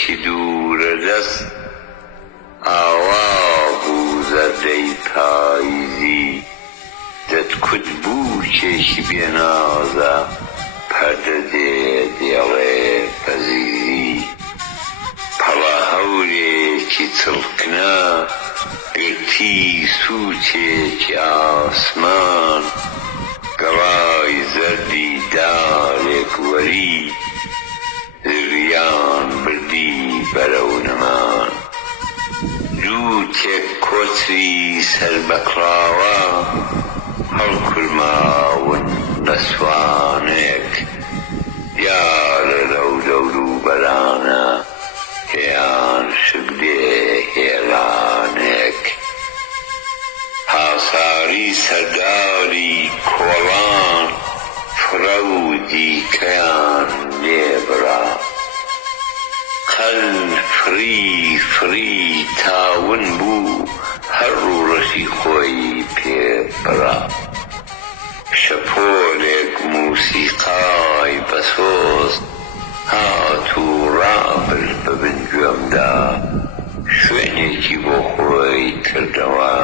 شارێکی دوورە دەست ئاوا بوو زەردەی پاییزی دەتکوت بوو کێشی بێنازە پەردە دێڵێ پەزیری پەڵە هەورێکی چڵکنە گرتی سووچێکی ئاسمان گەڵای زەردی دارێک وەری زریان بردی بەرەو نەمان جووتێک کۆچی سەربەکڵاوە هەڵکورماون لە سوانێک دیارە لەو دەوروبەرانە هێیان شگدێ هێڵانێک هاساری سەرداری کۆڵان فرە و دیکەیان لێبڕا قەل فری تاون بوو هەر ڕوڕەشی خۆی پێبڕا شەپۆلێک موسیقای بەسۆز هاتوو ڕابرد بە بنگوێمدا شوێنێکی بۆ خۆی کردەوە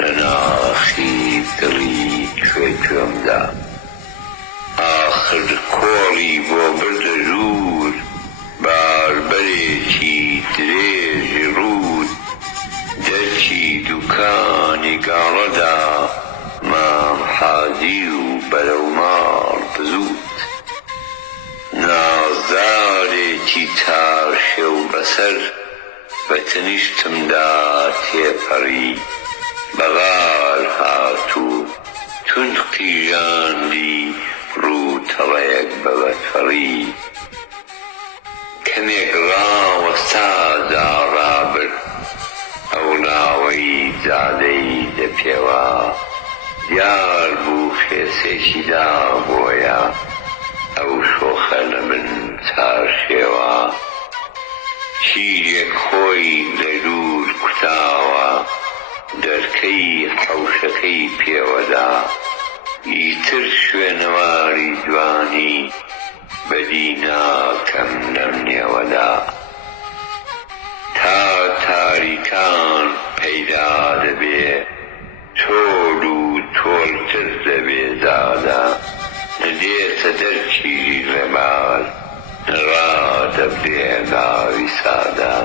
لە ناخی دڵی کوێکوێمدا ئاخر کۆڵی بۆ بردە ژوور باربەرێکی درێژی ڕوود دەرچی دوکانی گاڵەدا مام حاجی و بەرەو ماڵ بزوت نازدارێکی تاشێ و بەسەر بە تەنیشتمدا تێپەڕی بەغار هاتوو تون قیژاندی ڕووتەڵەیەک بە بەتفەڕی کەمێک ڕاوەستا داڕابر ئەو ناوەی جادەی دەپێوە دیار بوو خێسێکی دابۆیە ئەو شۆخە لە من چارشێوە شیرێک خۆی لە دوور کوتاوە دەرکەی حەوشەکەی پێوەدا ئیتر شوێنەواری جوانی بەدی ناکەم لەم نێوەدا تا تاریکان پەیدا دەبێ تۆڵ و تۆڵتر دەبێ زادە نەدێتە دەرکی ڕێبار نەڕادەبرێ ناوی سادە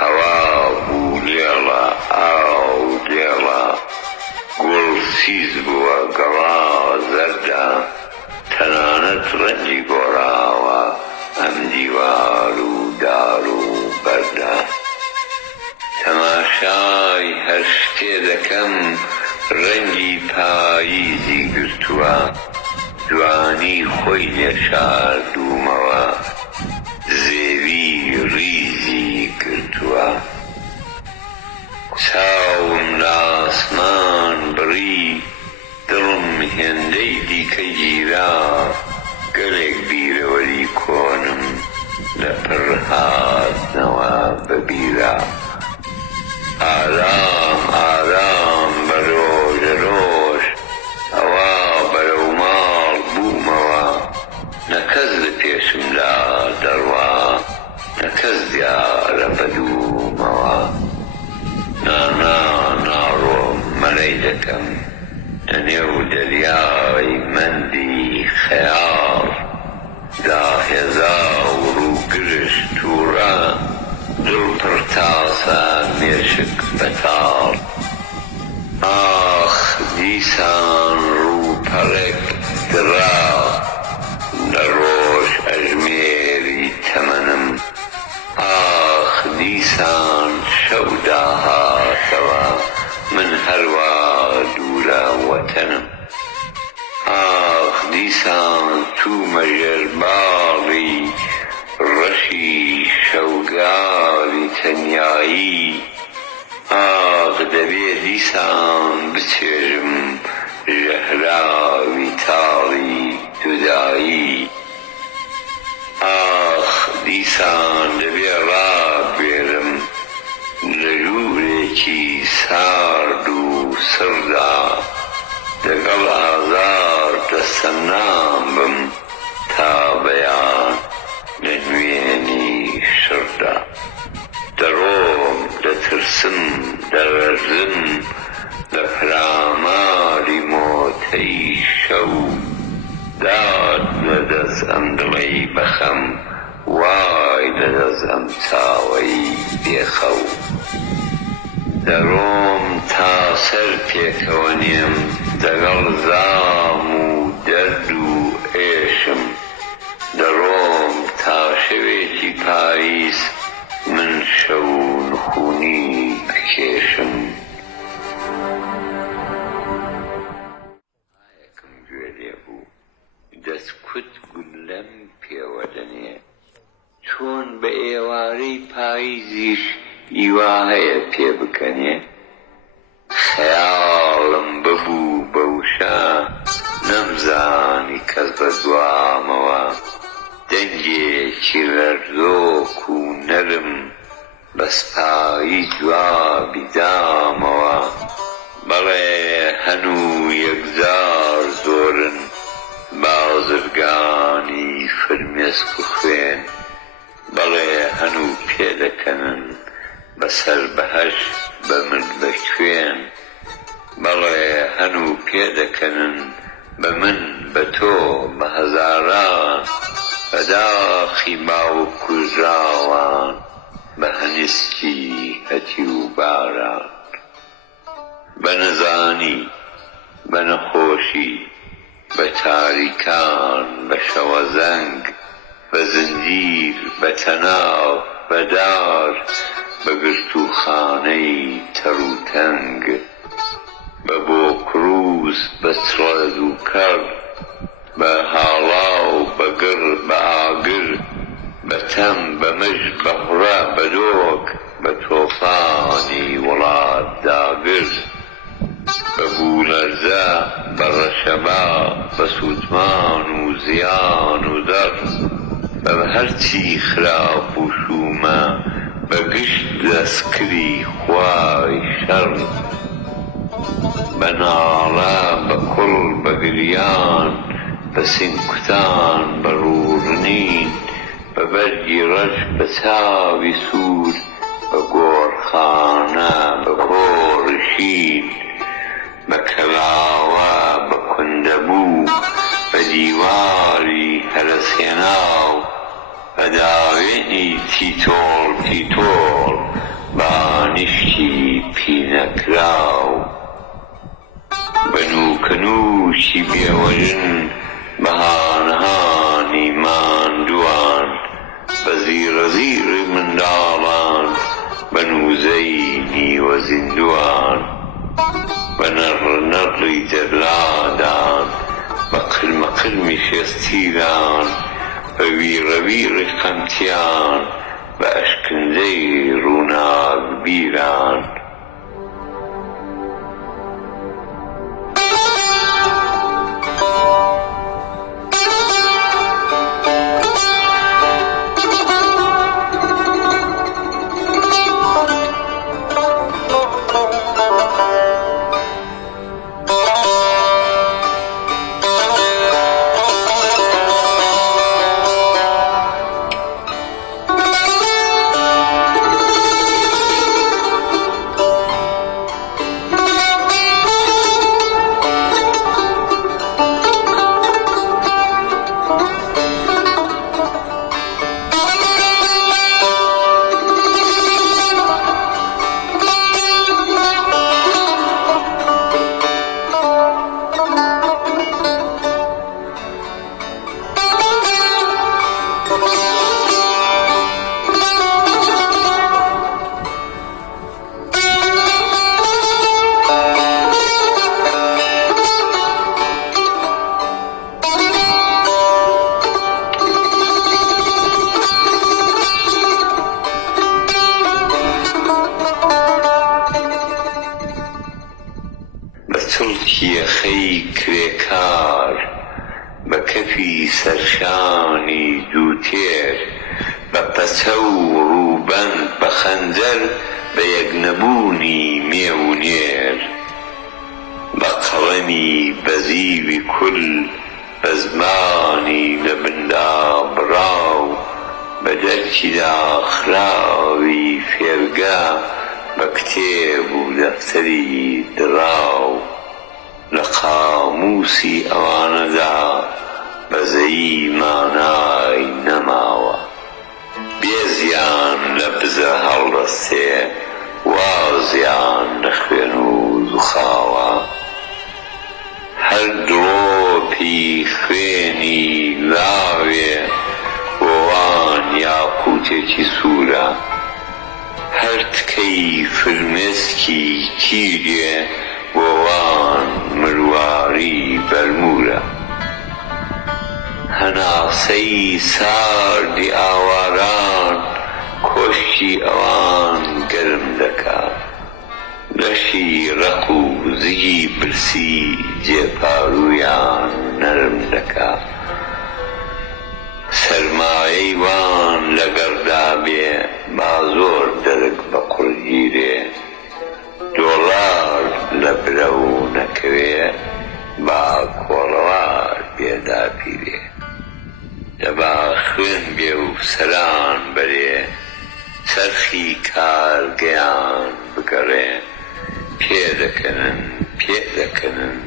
هەوا بوو لێڵە ئاو لێڵە گوڵ سیز بووە گەڵا زەردە تەنانەت ڕەنجی گۆڕاوە ئەم دیوار و دار و بەردە تەماشای هەر شتێ دەکەم ڕەنگی پاییزی گرتووە جوانی خۆی لێ شاردوومەوە زێوی ڕیزی کردووە چاوم لە ئاسمان بڕی دڵم هێندەی دیکە گیرا گەلێک بیرەوەری کۆنم لە پڕ هاتنەوە بەبیرە ئارام ئارام بە ڕۆژە ڕۆژ ئەوا بەرەو ماڵ بوومەوە نەکەس لە پێشمدا دەڕوا نەکەس دیارە بەدوومەوە ناڕۆم مەلەی دەکەم لەنێو دەریای مەندی خەیاڵ داهێزا و ڕووگرشت تووڕە دڵ پڕ تاسە مێشک بەتاڵ ئاخ دیسان ڕووپەڕێک درا لە ڕۆژ ئەژمێری تەمەنم ئاخ دیسان شەو داهاتەوە من هەروە دوورە وەتەنم ئاخ دیسان توومە ژێرباڵی ڕەشی شەوگاڵی تەنیایی ئاخ دەبێ دیسان بچێژم ژەهراوی تاڵی جودایی ئاخ دیسان دەبێ ڕابێرم لە ژوورێکی سارد و سڕدا لەگەڵ ئازار دەستەم نام بم تا بەیان لە نوێنی ئەم دڵەی بەخەم وای لەدەست ئەم چاوەی بێخەو دەڕۆم تا سەر پێکەوە نێم دەگەڵ زام و دەرد و ئێشم دەڕۆم تا شەوێکی پاییز من شەو نخوونی بکێشم یەکم گوێ لێ بوو دەستکوت گولەم پێوە دەنێ چۆن بە ئێوارەی پاییزیش ئیوا هەیە پێ بکەنێ خەیاڵم ببوو بەوشە نەمزانی کەس بە دوامەوە دەنگێکی لەرزۆک و نەرم بە سپایی جوابی دامەوە بەڵێ هەنوو یەکجار زۆرن بازرگانی فرمێسک و خوێن بەڵێ هەنوو پێدەکەنن بەسەر بەهەش بە من بەکوێن بەڵێ هەنوو پێدەکەنن بە من بە تۆ بە هەزاران بەداخی باوک و ژاوان بە هەنیسکی هەتی و باران بە نەزانی بە نەخۆشی بە تاریکان بە شەوە زەنگ بە زنجیر بە تەناو بە دار بە گرتوخانەی تەڕ و تەنگ بە بۆکروس بە چڕەد و کەڕ بە هاڵاو بە گڕ بە ئاگر بە تەم بە مژ بە هوڕە بە دۆک بە تۆفانی وڵات داگر بە بوولەرزە بە ڕەشەبا بە سووتمان و زیان و دەڕ بە هەرچی خراپ و شومە بە گشت دەستکری خوای شەڕ بە ناڵە بە کوڕ بە گریان بە سینگکوتان بە ڕوورنین بە بەرگی ڕەش بە چاوی سوور بە گۆڕخانە بە کۆڕی شین بە کەلاوە بە کوندەبوو بە دیواری هەرەسێناو بە داوێنی تیتۆڵ تیتۆڵ بە نیشتی پینەکراو بە نوکەنووشی بێوەژن بە هانهانی ماندووان بە زیرە زیری منداڵان بە نووزەی نیوە زیندوان بە نەڕ نەڕی دەرلادان بە قرمە قرمی شێستیران بە ویرە ویری قەمتیان بە ئەشکندەی ڕووناک بیران کێخەی کرێکار بە کەفی سەرشانی دووتێر بە پەچە و ڕووبەند بە خەنجەر بە یەکنەبوونی مێو و نێر بە قەڵەمی بەزیوی کول بە زمانی لە بندا بڕاو بە دەرکی داخراوی فێرگە بە کتێب و دەفتەری دراو لە قاموسی ئەوانەدا بە زەییمانە وازیان نەخوێن و دوخاوە هەر دڵۆپی خوێنی لاوێ بۆوان یاقوتێکی سوورە هەر تکەی فرمێسکی تیرێ بۆوان مرواری بەرمورە هەناسەی ساردی ئاواران کۆشتی ئەوان گەرم دەکا لەشی ڕق و زگی برسی جێپارویان نەرم دەکا سەرمایەی وان لەگەڵدا بێ با زۆر دەرک بە قورگیرێ دۆڵار لە برە و نەکەوێ با کۆڵەوار بێداپیرێ دەبا خوێن بێ و سەران بەرێ چەرخی کارگەیان بگەڕێ پێدەکەنن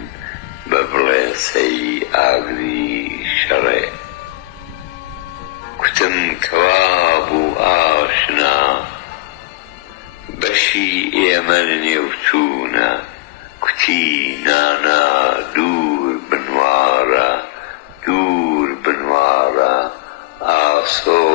بە بڵێسەی ئاگری شەڕێ کوتم کەوا بوو ئاشنا بەشی ئێمە نێوچوونە کوتی نانا دوور بنوارە ئاسۆ